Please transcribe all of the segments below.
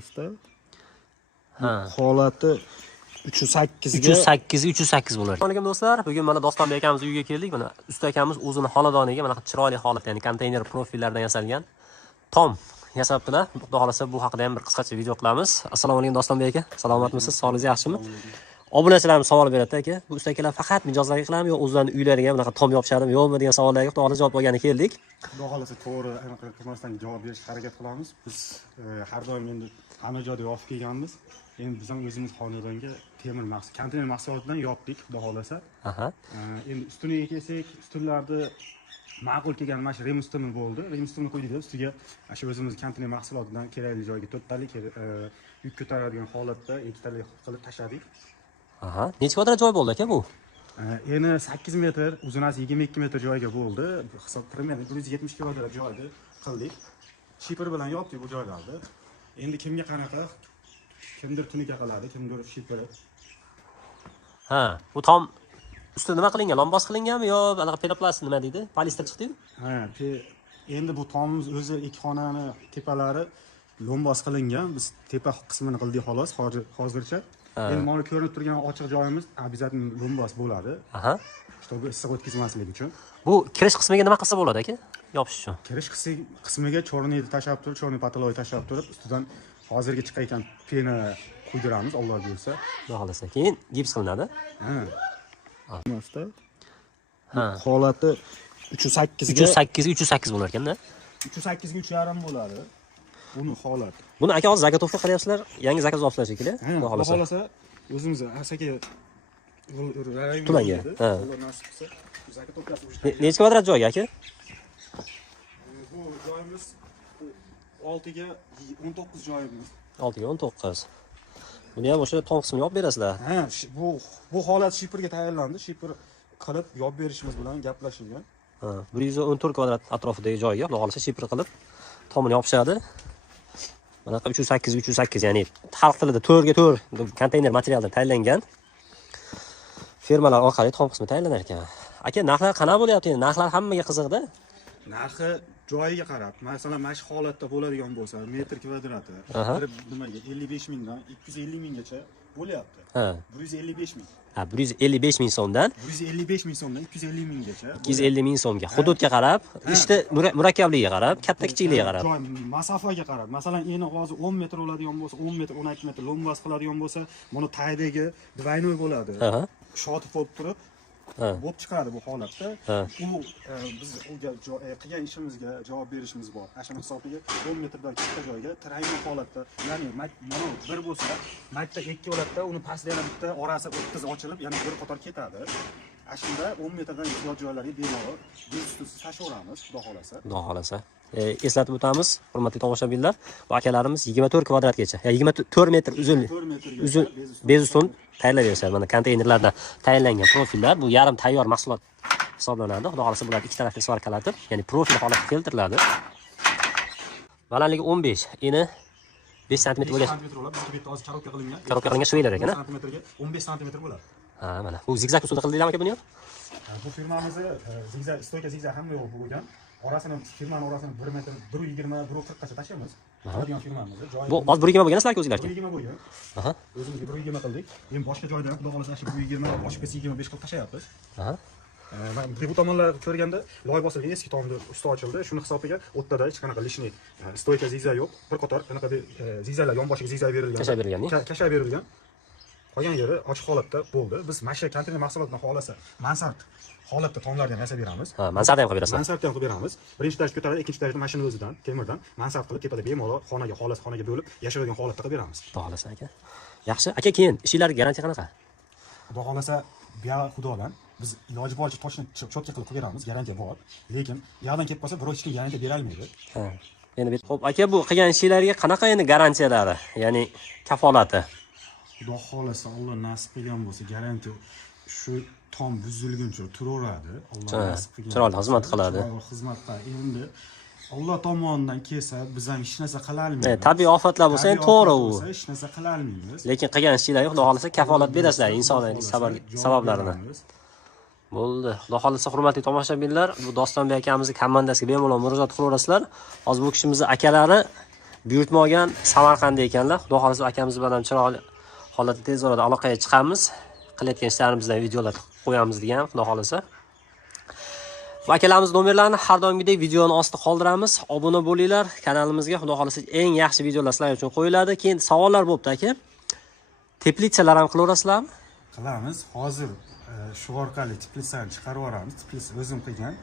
emasda. Holati 308 ga 308 bo'lar. Assalomu do'stlar. Bugun mana Dostonbek akamiz uyiga keldik. Mana usta akamiz o'zini xonadoniga mana chiroyli holatda, ya'ni konteyner profillardan yasalgan tom yasabdilar. Xudo xolasa bu haqida ham bir qisqacha video qilamiz. Assalomu alaykum Dostonbek aka. Salomatmisiz? Sog'lig'ingiz yaxshimi? Obunachilarimiz savol beradi aka. Bu usta akalar faqat mijozlarga qiladimi yo o'zlarining uylariga bunaqa tom yopishadimi yo'qmi degan savollarga xudo xolasa javob olgani keldik. Xudo xolasa to'g'ri aniq qilmasdan javob berishga harakat qilamiz. Biz har doim endi hamma joyda yopib kelganmiz. Endi biz ham o'zimiz xonadonga temir mahsul, konteyner mahsulotidan yopdik, xudo xolasa. Endi ustuniga kelsak, ustunlarni ma'qul kelgan mana shu rem ustuni bo'ldi. Rem ustuni qo'ydik, ustiga shu o'zimiz konteyner mahsulotidan kerakli joyga 4 talik yuk ko'taradigan holatda 2 talik qilib tashladik. Necha kvadrat joy bo'ldi aka bu? Endi 8 metr, uzunasi 22 metr joyga bo'ldi. Hisob примерно 170 kvadrat joyda qildik. Shipper bilan yopdik bu joylarni. Endi kimga qanaqa, kimdir tunika qiladi, kimdir shipper. Bu tom usti nima qilingan? Lombos qilinganmi yo anaqa peroplast nima deydi? Polister chiqdi-yu? Endi bu tomimiz o'zi ikki xonani tepalari lombos qilingan. Biz tepa qismini qildik xolos, hozircha. Endi mana ko'rinib turgan ochiq joyimiz обязательно lombos bo'ladi. Чтобы issiq o'tkazmaslik uchun. Bu kirish qismiga nima qilsa bo'ladi aka? Yopish uchun. Kirish qismiga chorniyni tashlab turib, chorniy patologiya tashlab turib, ustidan hozirgi chiqayotgan pena quydiramiz, Alloh bo'lsa. Xudo xolasa. Keyin gips qilinadi. Emasda. Holati 308 ga 308 bo'lar ekanda. 308 ga 3,5 bo'ladi. Buni holati. Buni aka hozir zakotovka qilyapsizlar, yangi zakaz olibsizlar shekilli. Xudo xolasa o'zimiz asaka Tumanga. Alloh nasib qilsa, zakotovkasi o'sha. Necha kvadrat joy aka? Bu joyimiz 6 ga 19 joyimiz. 6 ga 19. Buni ham o'sha tom qismini yopib berasizlar. Bu holat shipperga tayyorlandi. Shipper qilib yopib berishimiz bilan gaplashilgan. 114 kvadrat atrofidagi joyga xudo xolasa shipper qilib tomini yopishadi. Mana 308 ya'ni xalq tilida 4 ga 4 konteyner materialdan tayyorlangan. Firmalar orqali tom qismi tayyorlanar ekan. Aka, narxlar qanaqa bo'lyapti? Endi narxlar hammaga qiziqda. Narxi joyiga qarab, masalan, mana shu holatda bo'ladigan bo'lsa, metr kvadrati nimaga 55 mingdan 250 minggacha bo'lyapti. 155 ming. 155 ming so'mdan 155 ming so'mdan 250 minggacha. 250 ming so'mga. Hududga qarab, ishda murakkabligiga qarab, katta kichikligiga qarab. Masofaga qarab. Masalan, eni hozir 10 metr bo'ladigan bo'lsa, 10 metr, 12 metr lombas qiladigan bo'lsa, buni taydagi двойной bo'ladi. Shotib bo'lib turib bo'lib chiqadi bu holatda. Biz qilgan ishimizga javob berishimiz bor. Ashuna hisobiga 10 metrdan katta joyga triangle holatda, ya'ni mana bir bo'lsa, makta 2 holatda uni pastda yana bitta orasi 30 ochilib, yana bir qator ketadi. Ashunda 10 metrdan ziyod joylarga bemalol bestusiz tashlayveramiz, xudo xolasa. Xudo xolasa. Eslatib o'tamiz, hurmatli tomoshabinlar, bu akalarimiz 24 kvadratgacha, 24 metr uzun bezustun tayyorlab berishadi. Mana konteynerlardan tayyorlangan profillar, bu yarim tayyor mahsulot hisoblanadi. Xudo xolasa bular ikki tarafli svarkalatib, ya'ni profil holatga keltiriladi. Balandligi 15, eni 5 sm bo'ladi. 5 sm bo'ladi. Bizga bitta hozir korobka qilingan. Korobka qilingan shveylar ekan. Santimetrga 15 sm bo'ladi. Mana. Bu zigzag usulda qildinglarmi aka buni ham? Bu firmamizni zigzag, stoyka zigzag hamma yo'q bo'lgan. Orasini firmaning orasini 1 metr, 1.20, 1.40 gacha tashlaymiz. Qiladigan firmamiz. Bu hozir 1.20 bo'lgan sizlar o'zingizlarga? 1.20 bo'lgan. O'zimizga 1.20 qildik. Endi boshqa joydan xudo xolasa shu 1.20, boshqa 25 qilib tashlayapmiz. Bu tomonlar ko'rganda loy bosilgan eski tomni usti ochildi. Shuni hisobiga o'ttada hech qanaqa lishniy stoyka zigzag yo'q. Bir qator anaqa zigzaglar yonboshiga zigzag berilgan. Kashab berilgan. Qolgan yeri ochiq holatda bo'ldi. Biz mana shu konteyner mahsulotini xolasa mansard holatda tomlardan yasab beramiz. Mansard ham qilib berasiz. Mansard ham qilib beramiz. Birinchi darajada ko'taradi, ikkinchi darajada mashina o'zidan, temirdan mansard qilib tepada bemalol xonaga, xonaga bo'lib yashaydigan holatda qilib beramiz. Xudo xolasa aka. Yaxshi. Aka, keyin ishinglarga garantiya qanaqa? Xudo xolasa, biya xudodan biz iloji boricha toshni cho'tka qilib beramiz, garantiya bor. Lekin yoqdan kelib qolsa, birov hech kim garantiya bera olmaydi. Endi xo'p, aka, bu qilgan ishinglarga qanaqa endi garantiyalari, ya'ni kafolati? Xudo xolasa, Alloh nasib qilgan bo'lsa, garantiya shu tom buzilguncha turaveradi. Alloh nasib qilgan. Chiroyli xizmat qiladi. Xizmat qiladi. Endi Alloh tomonidan kelsa, biz ham hech narsa qila olmaymiz. Tabiiy ofatlar bo'lsa, endi to'g'ri u. Hech narsa qila olmaymiz. Lekin qilgan ishinglarga xudo xolasa kafolat berasizlar insoniylik sabablarini. Bo'ldi. Xudo xolasa, hurmatli tomoshabinlar, bu Dostonbek akamizni komandasiga bemalol murojaat qilaverasizlar. Hozir bu kishimizning akalari buyurtma olgan Samarqandda ekanlar. Xudo xolasa akamiz bilan chiroyli holatda tez orada aloqaga chiqamiz. Qilayotgan ishlarimizdan videolar qo'yamiz degan, Xudo xolasa. Va akalarimiz nomerlarini har doimgidek videoning ostida qoldiramiz. Obuna bo'linglar kanalimizga. Xudo xolasa eng yaxshi videolar sizlar uchun qo'yiladi. Keyin savollar bo'libdi aka. Teplitsalar ham qilaverasizlarmi? Qilamiz. Hozir shu orqali teplitsani chiqarib yuboramiz. Teplitsa o'zim qilgan.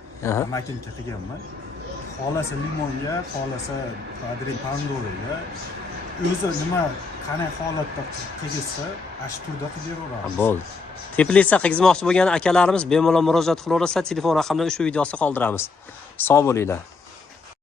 Makinka qilganman. Xolasa limonga, xolasa qadring pandoriga o'zi nima qanday holatda qilsa, ash turda qilib beraveramiz. Bo'ldi. Teplitsa qilmoqchi bo'lgan akalarimiz bemalol murojaat qilaverasizlar. Telefon raqamini ushbu video ostida qoldiramiz. Sog' bo'linglar.